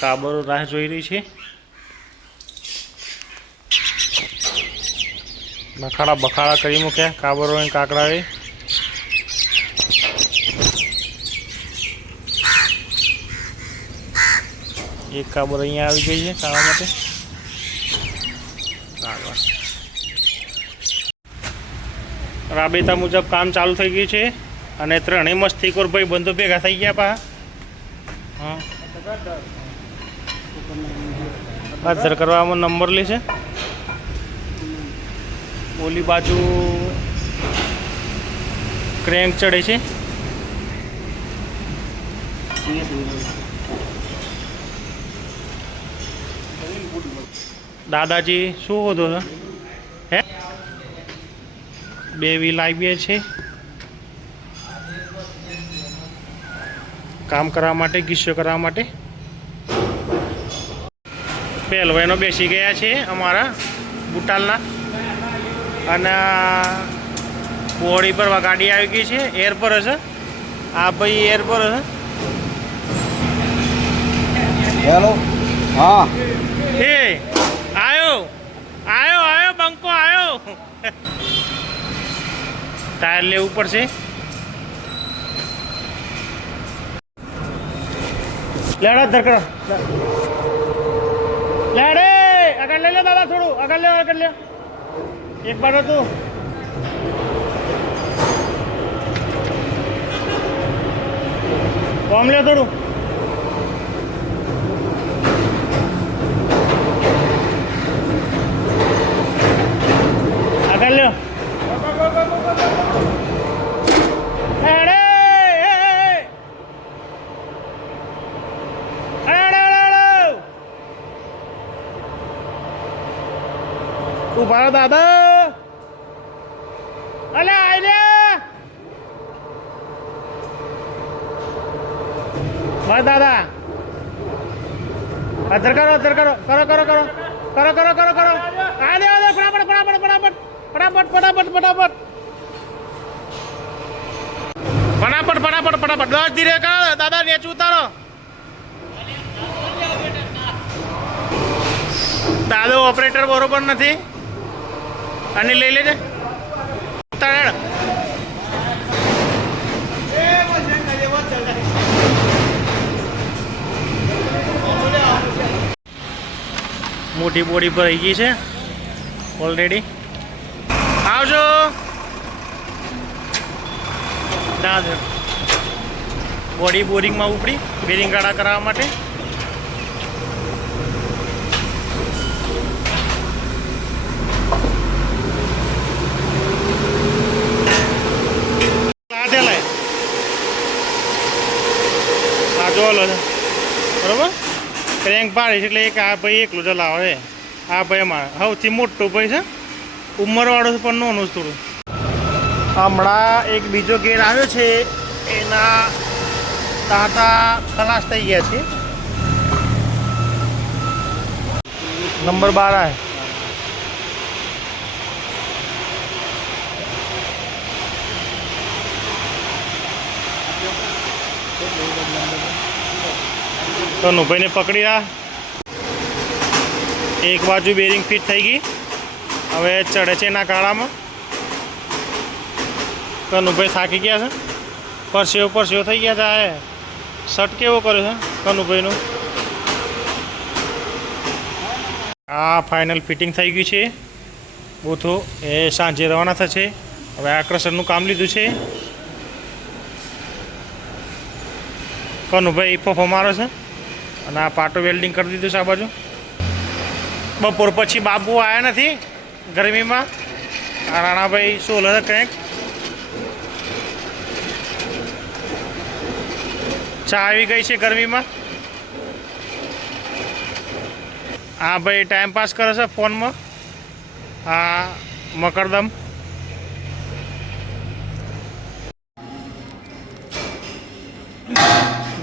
કાબરો રાહ જોઈ રહી છે. બખાડા બખાડા કરી મૂક્યા કાબરો અને કાકડાએ. એક કાબર અહીંયા આવી ગઈ છે ખાવા માટે. રાબેતા મુજબ કામ ચાલુ થઈ ગયું છે અને ત્રણેય મસ્તીખોર ભાઈ બંધો ભેગા થઈ ગયા પા. હા, હાજર કરવામાં નંબર લે છે. ઓલી બાજુ ક્રેન્ક ચડે છે. દાદાજી શું હોતો હતો હે? બે વ્હીલ આવી છે કામ કરવા માટે, ગીસ્યો કરવા માટે. પહેલવાઈનો બેસી ગયા છે અમારા બુટાલના અને બોડી પર ગાડી આવી ગઈ છે. એર પર હશે આ ભાઈ, એર પર હશે. હેલો, હા એ આયો આયો આયો બંકો આયો. ટાયર લેવું પડશે. લેડા ધરકડા લેડે આગળ લઈ લે દાદા, થોડું આગળ લે. એક બાર હતું કોમ લે થોડું. આગળ લ્યો. ઉભા દાદા, અલે આઈ રે બસ દાદા. અધર કરો આ દે ફટાફટ 10 ધીરે કરો દાદા, નેચું ઉતારો. દાદો ઓપરેટર બરોબર નથી અને લઈ લેજે. મોટી બોડી ભરાઈ ગઈ છે ઓલરેડી. આવજો બોડી બોરિંગમાં ઉપડી બેરિંગ ગાળા કરાવવા માટે. બરોબર, ક્રેન્ક પાડી છે એટલે એક આ ભાઈ એકલું ચલાવે. આ ભાઈ અમારે સૌથી મોટો ભાઈ છે, ઉંમરવાળો છે પણ નોનું થોડું. હમણાં એક બીજો ગેર આવ્યો છે, એના તાતા ખલાસ થઈ ગયા છે. નંબર 12 आहे. કનુભાઈને પકડી રહ્યા. એક બાજુ બેરિંગ ફિટ થઈ ગઈ, હવે ચડે છે એના ગાળામાં. કનુભાઈ થાકી ગયા છે, પરસેવો થઈ ગયા છે. શર્ટ કેવો કર્યો છે કનુભાઈનું. આ ફાઇનલ ફિટિંગ થઈ ગયું છે. બોથો એ સાંજે રવાના થશે. હવે આ ક્રશરનું કામ લીધું છે. કનુભાઈ ફોફો મારો છે અને આ પાટો વેલ્ડિંગ કરી દીધું છે. આ બાજુ બપોર પછી બાબુ આવ્યા નથી ગરમીમાં. આ રાણાભાઈ સોલર કંઈક ચા આવી ગઈ છે ગરમીમાં. આ ભાઈ ટાઈમ પાસ કરે છે ફોનમાં. આ મકરદમ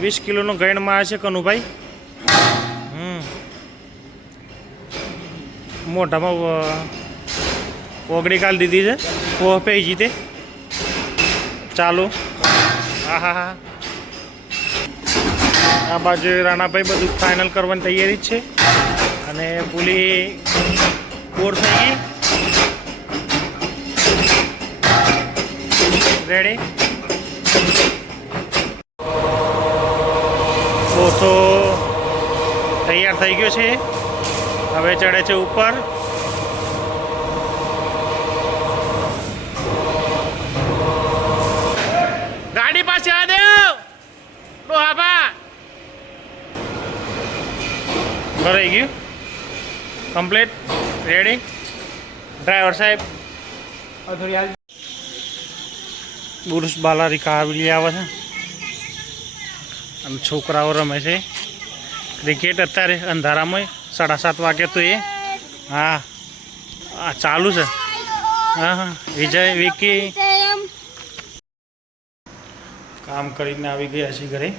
₹20 કિલોનો ગયણમાં આવે છે કનુભાઈ. મોઢામાં ઓગળી કાઢ દીધી છે. પોહ પે જીતે ચાલો. હા હા હા આ બાજુ રાણાભાઈ બધું ફાઇનલ કરવાની તૈયારી જ છે અને પુલી કોર થઈ ગઈ રેડી. કોથો તૈયાર થઈ ગયો છે, હવે ચડે છે ઉપર. ગાડી પાસે આ દેવ ડોહાબા ભરાઈ ગયું કમ્પ્લીટ રેડી. ડ્રાઈવર સાહેબ પુરુષ બાલારી કાવડી આવે છે અને છોકરાઓ રમે છે ક્રિકેટ અત્યારે અંધારામાં 7:30 વાગે. તો એ હા આ ચાલુ છે. હા હા વિજય વિકી કામ કરીને આવી ગયા છીએ ઘરે,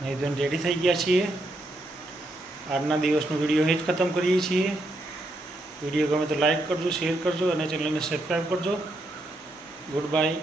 નહીં તો રેડી થઈ ગયા છીએ. આજના દિવસનો વિડીયો અહીં જ ખતમ કરીએ છીએ. વિડીયો ગમે તો લાઈક કરજો, શેર કરજો અને ચેનલને સબસ્ક્રાઈબ કરજો. Good bye.